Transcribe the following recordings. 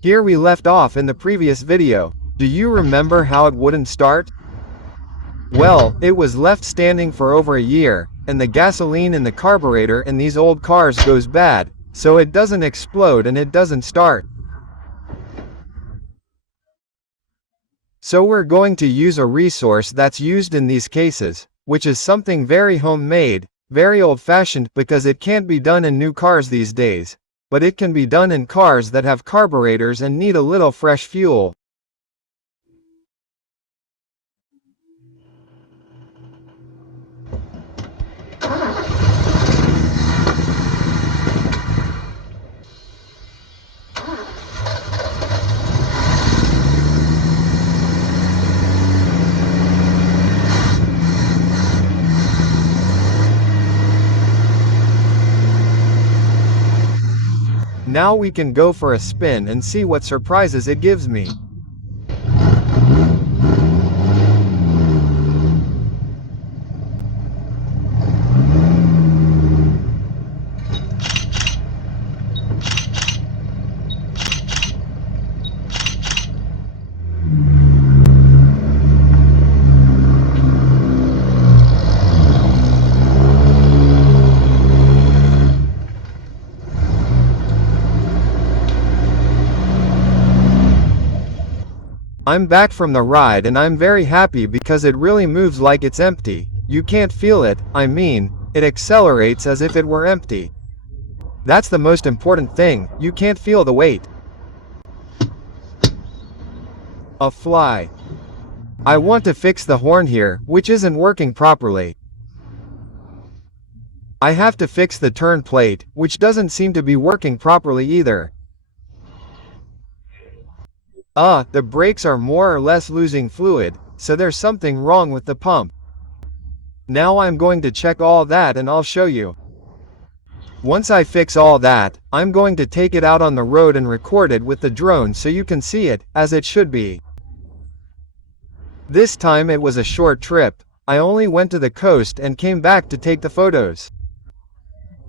Here we left off in the previous video. Do you remember how it wouldn't start? Well, it was left standing for over a year, and the gasoline in the carburetor in these old cars goes bad, so it doesn't explode and it doesn't start. So we're going to use a resource that's used in these cases, which is something very homemade, very old-fashioned, because it can't be done in new cars these days, but it can be done in cars that have carburetors and need a little fresh fuel. Now we can go for a spin and see what surprises it gives me. I'm back from the ride and I'm very happy because it really moves like it's empty. You can't feel it, I mean, it accelerates as if it were empty. That's the most important thing, you can't feel the weight. A fly. I want to fix the horn here, which isn't working properly. I have to fix the turn plate, which doesn't seem to be working properly either. The brakes are more or less losing fluid, so there's something wrong with the pump. Now I'm going to check all that and I'll show you. Once I fix all that, I'm going to take it out on the road and record it with the drone so you can see it, as it should be. This time it was a short trip. I only went to the coast and came back to take the photos.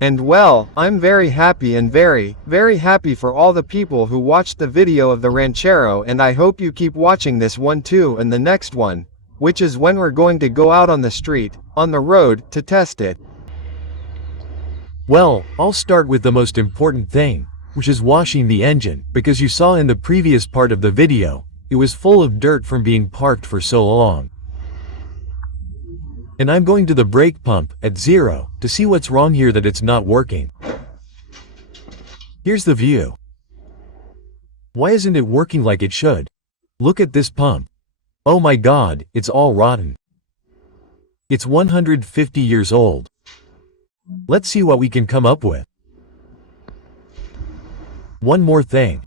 And well, I'm very happy and very, very happy for all the people who watched the video of the Ranchero, and I hope you keep watching this one too and the next one, which is when we're going to go out on the street, on the road, to test it. Well, I'll start with the most important thing, which is washing the engine, because you saw in the previous part of the video, it was full of dirt from being parked for so long. And I'm going to the brake pump, at 0, to see what's wrong here that it's not working. Here's the view. Why isn't it working like it should? Look at this pump. Oh my god, it's all rotten. It's 150 years old. Let's see what we can come up with. One more thing.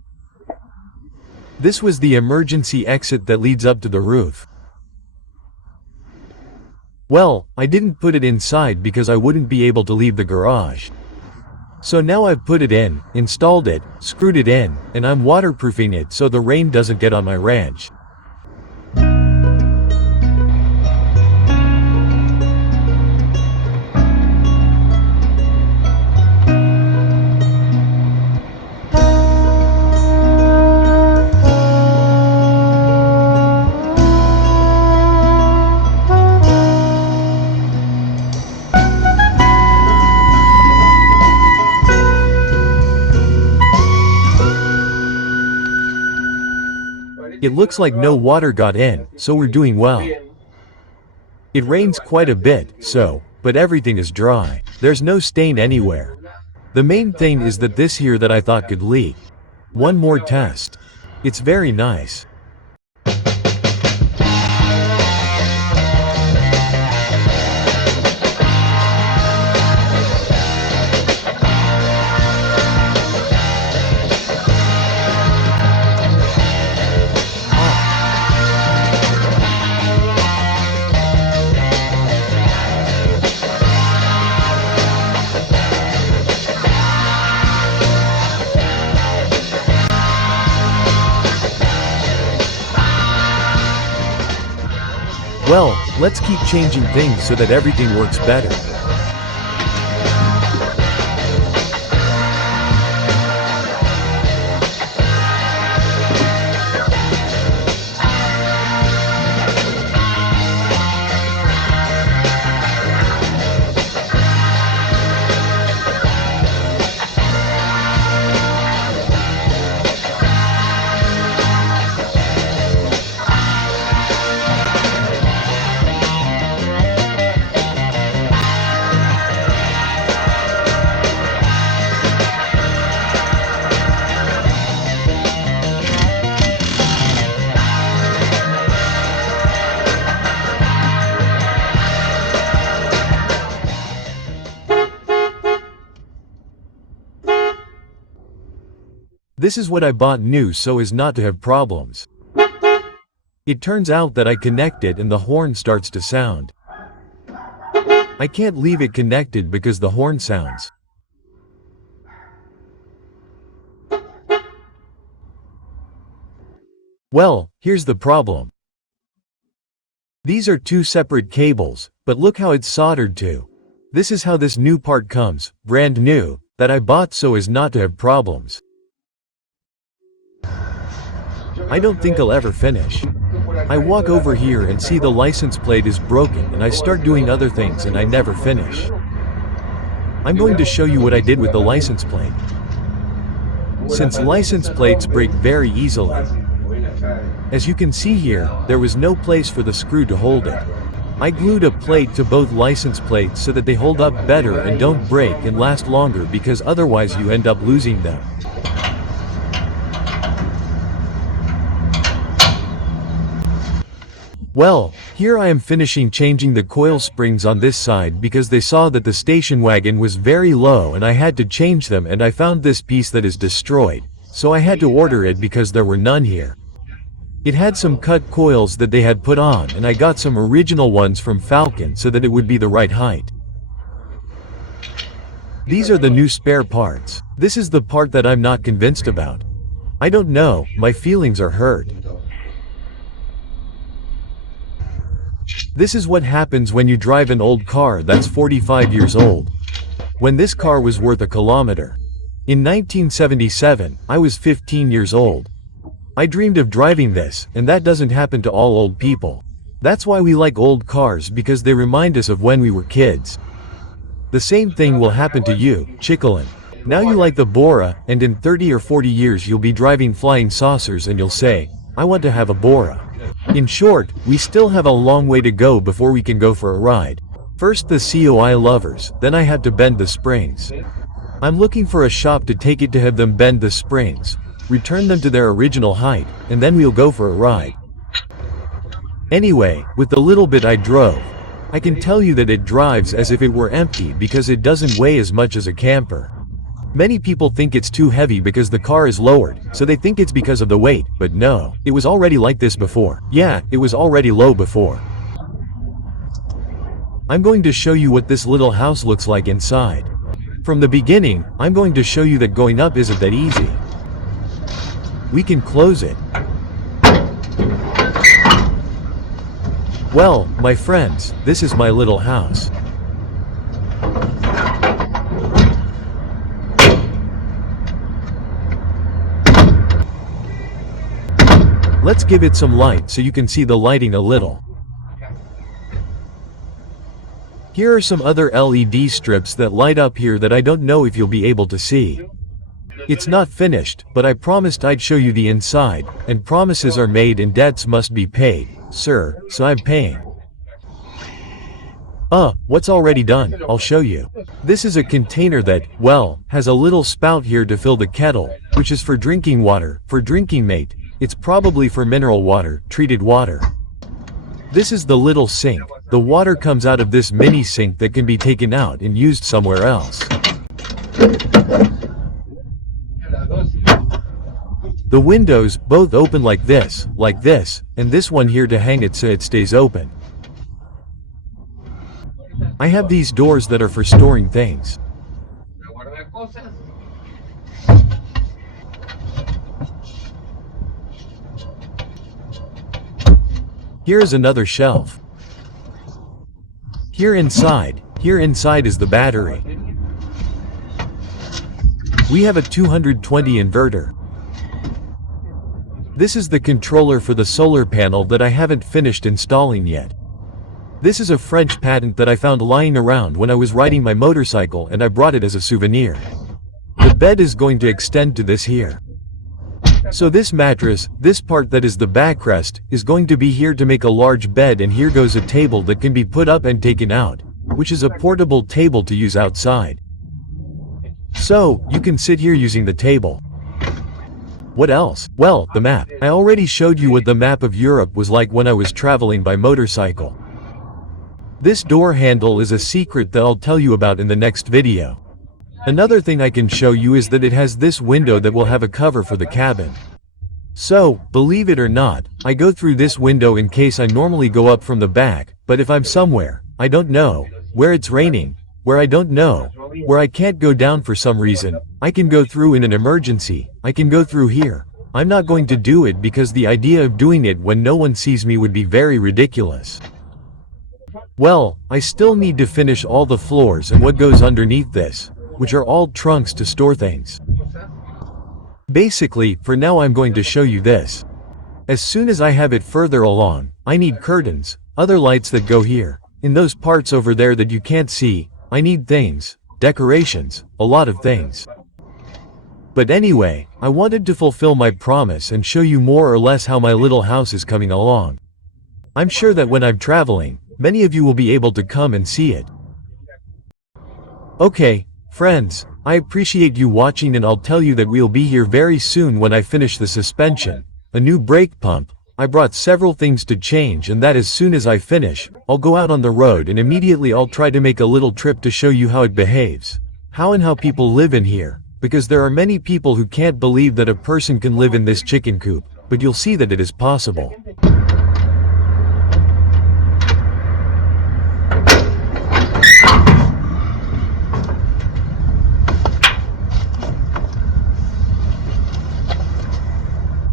This was the emergency exit that leads up to the roof. Well, I didn't put it inside because I wouldn't be able to leave the garage. So now I've put it in, installed it, screwed it in, and I'm waterproofing it so the rain doesn't get on my ranch. It looks like no water got in, so we're doing well. It rains quite a bit, but everything is dry. There's no stain anywhere. The main thing is that this here that I thought could leak. One more test. It's very nice. Well, let's keep changing things so that everything works better. This is what I bought new so as not to have problems. It turns out that I connect it and the horn starts to sound. I can't leave it connected because the horn sounds. Well, here's the problem. These are two separate cables, but look how it's soldered to. This is how this new part comes, brand new, that I bought so as not to have problems. I don't think I'll ever finish. I walk over here and see the license plate is broken and I start doing other things and I never finish. I'm going to show you what I did with the license plate. Since license plates break very easily, as you can see here, there was no place for the screw to hold it. I glued a plate to both license plates so that they hold up better and don't break and last longer because otherwise you end up losing them. Well, here I am finishing changing the coil springs on this side because they saw that the station wagon was very low and I had to change them and I found this piece that is destroyed, so I had to order it because there were none here. It had some cut coils that they had put on and I got some original ones from Falcon so that it would be the right height. These are the new spare parts. This is the part that I'm not convinced about. I don't know, my feelings are hurt. This is what happens when you drive an old car that's 45 years old. When this car was worth a kilometer. In 1977, I was 15 years old. I dreamed of driving this, and that doesn't happen to all old people. That's why we like old cars because they remind us of when we were kids. The same thing will happen to you, Chicolin. Now you like the Bora, and in 30 or 40 years you'll be driving flying saucers and you'll say, I want to have a Bora. In short, we still have a long way to go before we can go for a ride. First the COI lovers, then I had to bend the springs. I'm looking for a shop to take it to have them bend the springs, return them to their original height, and then we'll go for a ride. Anyway, with the little bit I drove, I can tell you that it drives as if it were empty because it doesn't weigh as much as a camper. Many people think it's too heavy because the car is lowered, so they think it's because of the weight, but no, it was already like this before. Yeah, it was already low before. I'm going to show you what this little house looks like inside. From the beginning, I'm going to show you that going up isn't that easy. We can close it. Well, my friends, this is my little house. Let's give it some light so you can see the lighting a little. Here are some other LED strips that light up here that I don't know if you'll be able to see. It's not finished, but I promised I'd show you the inside, and promises are made and debts must be paid, sir, so I'm paying. What's already done, I'll show you. This is a container that, well, has a little spout here to fill the kettle, which is for drinking water, for drinking mate. It's probably for mineral water, treated water. This is the little sink. The water comes out of this mini sink that can be taken out and used somewhere else. The windows both open like this, and this one here to hang it so it stays open. I have these doors that are for storing things. Here is another shelf. Here inside is the battery. We have a 220 inverter. This is the controller for the solar panel that I haven't finished installing yet. This is a French patent that I found lying around when I was riding my motorcycle and I brought it as a souvenir. The bed is going to extend to this here. So this mattress, this part that is the backrest, is going to be here to make a large bed, and here goes a table that can be put up and taken out, which is a portable table to use outside. So, you can sit here using the table. What else? Well, the map. I already showed you what the map of Europe was like when I was traveling by motorcycle. This door handle is a secret that I'll tell you about in the next video. Another thing I can show you is that it has this window that will have a cover for the cabin. So, believe it or not, I go through this window in case I normally go up from the back, but if I'm somewhere, I don't know, where it's raining, where I don't know, where I can't go down for some reason, I can go through in an emergency, I can go through here. I'm not going to do it because the idea of doing it when no one sees me would be very ridiculous. Well, I still need to finish all the floors and what goes underneath this, which are all trunks to store things. Basically, for now I'm going to show you this. As soon as I have it further along, I need curtains, other lights that go here, in those parts over there that you can't see, I need things, decorations, a lot of things. But anyway, I wanted to fulfill my promise and show you more or less how my little house is coming along. I'm sure that when I'm traveling, many of you will be able to come and see it. Okay, friends, I appreciate you watching and I'll tell you that we'll be here very soon when I finish the suspension, a new brake pump, I brought several things to change and that as soon as I finish, I'll go out on the road and immediately I'll try to make a little trip to show you how it behaves. How and how people live in here, because there are many people who can't believe that a person can live in this chicken coop, but you'll see that it is possible.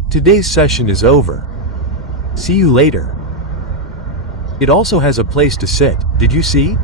Today's session is over. See you later. It also has a place to sit, did you see?